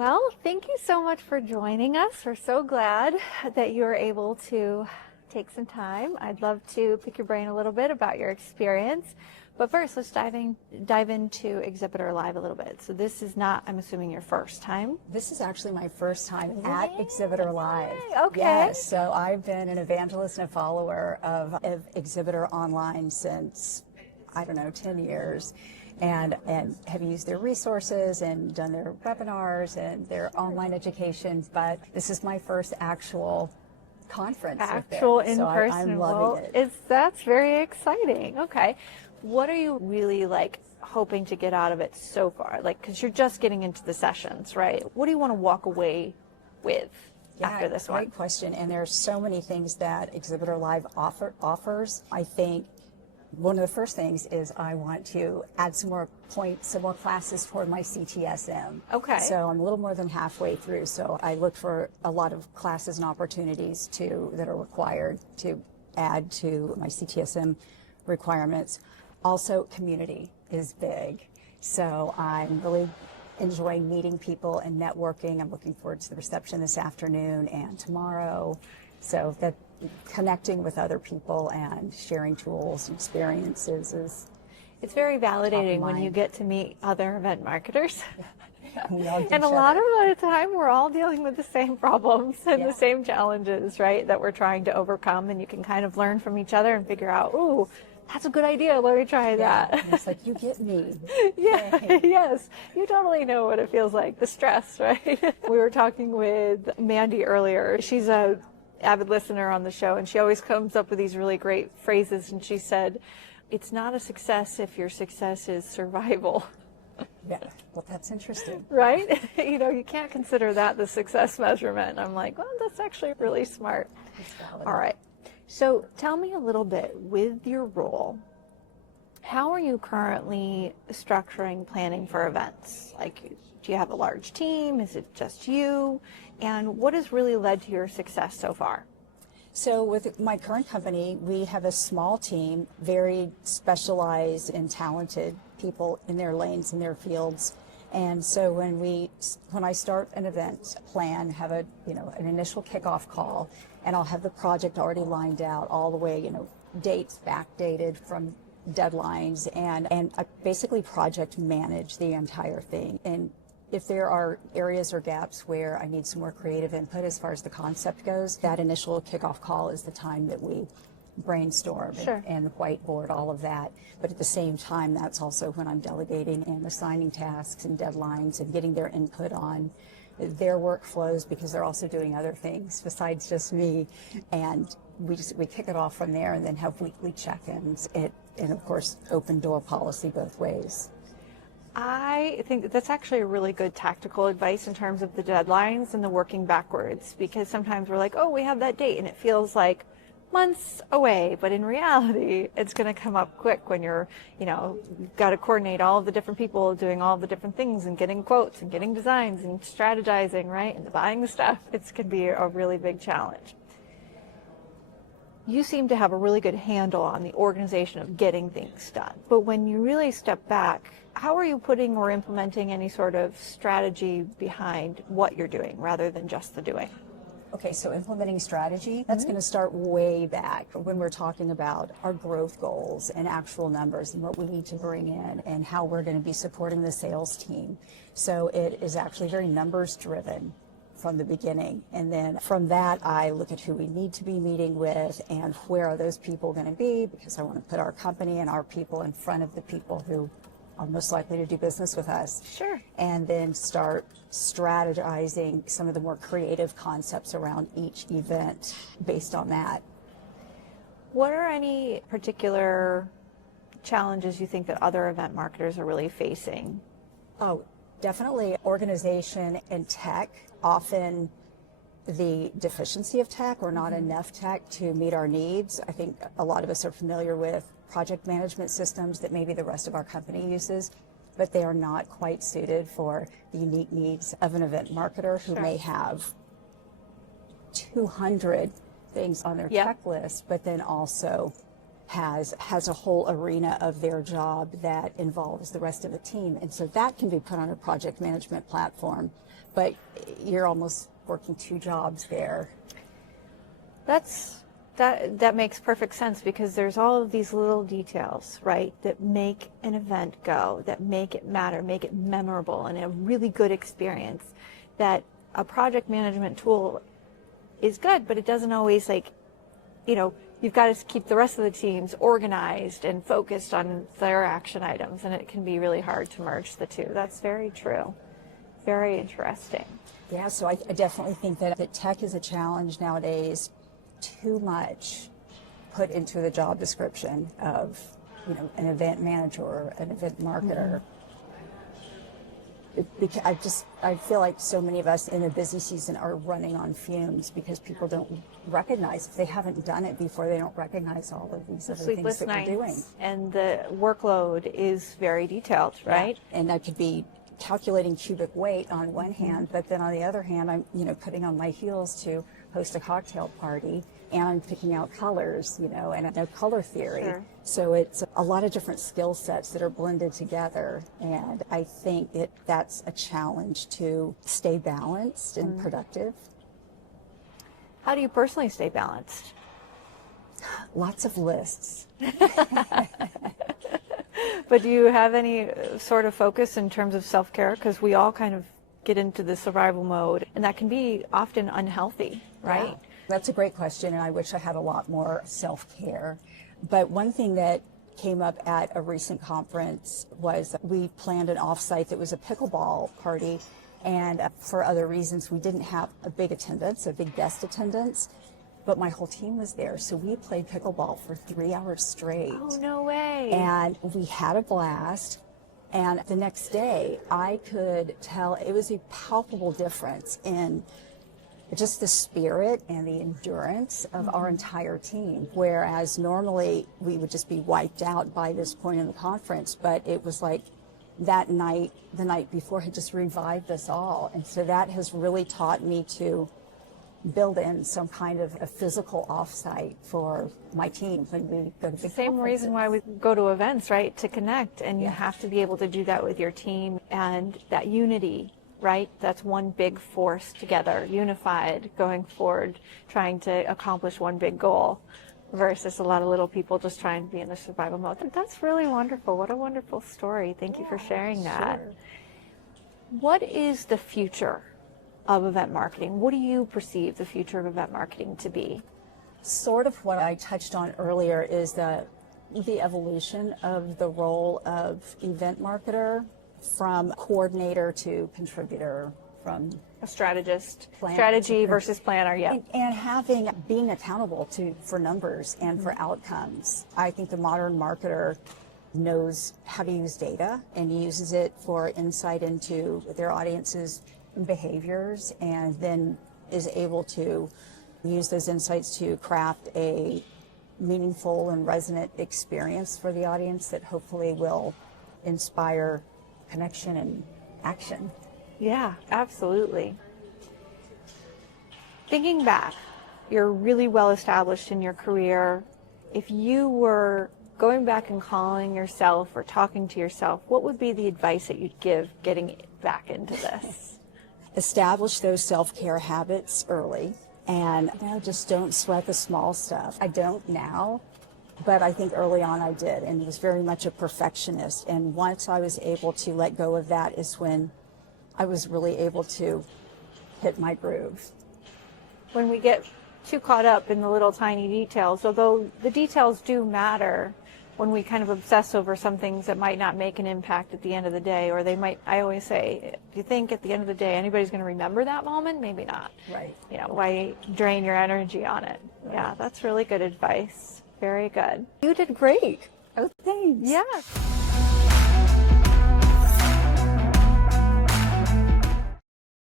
Well, thank you so much for joining us. We're so glad that you were able to take some time. I'd love to pick your brain a little bit about your experience. But first, let's dive into Exhibitor Live a little bit. So this is not, I'm assuming, your first time? This is actually my first time at Exhibitor Live. Okay. Yes, so I've been an evangelist and a follower of Exhibitor Online since, I don't know, 10 years. And have used their resources and done their webinars and their online education. But this is my first actual conference. Actual in so person. I'm loving it. That's very exciting. Okay. What are you really hoping to get out of it so far? Because you're just getting into the sessions, right? What do you want to walk away with after this one? Great question. And there are so many things that Exhibitor Live offers. I think one of the first things is I want to add some more classes toward my CTSM. Okay. So I'm a little more than halfway through. So I look for a lot of classes and opportunities that are required to add to my CTSM requirements. Also, community is big. So I'm really enjoying meeting people and networking. I'm looking forward to the reception this afternoon and tomorrow. So that connecting with other people and sharing tools and experiences is it's very validating when you get to meet other event marketers. And a lot of the time we're all dealing with the same problems and the same challenges, right, that we're trying to overcome, and you can kind of learn from each other and figure out, ooh, that's a good idea, let me try that. It's like, you get me. Yes, you totally know what it feels like, the stress, right? We were talking with Mandy earlier. She's a avid listener on the show, and she always comes up with these really great phrases, and she said, it's not a success if your success is survival. Yeah, well, that's interesting. Right? You can't consider that the success measurement. I'm like, well, that's actually really smart. All right. So tell me a little bit, with your role, how are you currently structuring planning for events? Do you have a large team? Is it just you? And what has really led to your success so far? So with my current company, we have a small team, very specialized and talented people in their lanes, in their fields. And so when I start an event plan, have an initial kickoff call, and I'll have the project already lined out all the way, dates backdated from deadlines, and I basically project manage the entire thing. And if there are areas or gaps where I need some more creative input as far as the concept goes, that initial kickoff call is the time that we brainstorm and the whiteboard, all of that. But at the same time, that's also when I'm delegating and assigning tasks and deadlines and getting their input on their workflows, because they're also doing other things besides just me. And we kick it off from there and then have weekly check-ins and of course open door policy both ways. I think that's actually a really good tactical advice in terms of the deadlines and the working backwards, because sometimes we're like, oh, we have that date, and it feels like months away, but in reality, it's going to come up quick when you've got to coordinate all of the different people doing all the different things and getting quotes and getting designs and strategizing, right, and buying the stuff. It can be a really big challenge. You seem to have a really good handle on the organization of getting things done. But when you really step back, how are you putting or implementing any sort of strategy behind what you're doing rather than just the doing? Okay, so implementing strategy, that's going to start way back when we're talking about our growth goals and actual numbers and what we need to bring in and how we're going to be supporting the sales team. So it is actually very numbers driven from the beginning. And then from that, I look at who we need to be meeting with and where are those people going to be, because I want to put our company and our people in front of the people who are most likely to do business with us. Sure. And then start strategizing some of the more creative concepts around each event based on that. What are any particular challenges you think that other event marketers are really facing? Oh, definitely organization and tech. Often the deficiency of tech or not enough tech to meet our needs. I think a lot of us are familiar with project management systems that maybe the rest of our company uses, but they are not quite suited for the unique needs of an event marketer who may have 200 things on their checklist, but then also has a whole arena of their job that involves the rest of the team. And so that can be put on a project management platform, but you're almost working two jobs there. That makes perfect sense, because there's all of these little details, right, that make an event go, that make it matter, make it memorable and a really good experience. That a project management tool is good, but it doesn't always, like, you know, you've got to keep the rest of the teams organized and focused on their action items, and it can be really hard to merge the two. That's very true. Very interesting. Yeah, so I definitely think that tech is a challenge nowadays. Too much put into the job description of, you know, an event manager or an event marketer. I feel like so many of us in a busy season are running on fumes because people don't recognize, if they haven't done it before, they don't recognize all of these other things that we're doing. And the workload is very detailed, right? Yeah. And I could be calculating cubic weight on one hand, but then on the other hand, I'm, you know, putting on my heels to host a cocktail party, and I'm picking out colors, you know, and I know color theory. Sure. So it's a lot of different skill sets that are blended together, and I think that's a challenge to stay balanced and productive. How do you personally stay balanced? Lots of lists. But do you have any sort of focus in terms of self-care? Because we all kind of get into the survival mode, and that can be often unhealthy, right? Yeah. That's a great question, and I wish I had a lot more self-care. But one thing that came up at a recent conference was we planned an offsite that was a pickleball party, and for other reasons we didn't have a big attendance, a big guest attendance, but my whole team was there. So we played pickleball for 3 hours straight. Oh, no way. And we had a blast. And the next day, I could tell it was a palpable difference in just the spirit and the endurance of our entire team. Whereas normally we would just be wiped out by this point in the conference, but it was like that night, the night before, had just revived us all. And so that has really taught me to build in some kind of a physical offsite for my team when we go to big Same reason why we go to events, right? To connect, and you have to be able to do that with your team, and that unity, right? That's one big force together, unified, going forward, trying to accomplish one big goal, versus a lot of little people just trying to be in the survival mode. That's really wonderful. What a wonderful story. Thank you for sharing that. Sure. What is the future of event marketing? What do you perceive the future of event marketing to be? Sort of what I touched on earlier is the evolution of the role of event marketer, from coordinator to contributor, from A strategy versus planner, yeah. And being accountable for numbers and for outcomes. I think the modern marketer knows how to use data and uses it for insight into their audience's behaviors, and then is able to use those insights to craft a meaningful and resonant experience for the audience that hopefully will inspire connection and action. Yeah, absolutely. Thinking back, you're really well established in your career. If you were going back and calling yourself or talking to yourself, what would be the advice that you'd give getting back into this? Establish those self-care habits early, and just don't sweat the small stuff. I don't now, but I think early on I did, and was very much a perfectionist. And once I was able to let go of that is when I was really able to hit my groove. When we get too caught up in the little tiny details, although the details do matter, when we kind of obsess over some things that might not make an impact at the end of the day, or they might, I always say, do you think at the end of the day anybody's going to remember that moment? Maybe not. Right. You know, why drain your energy on it? Right. Yeah, that's really good advice. Very good. You did great. Oh, thanks. Yeah.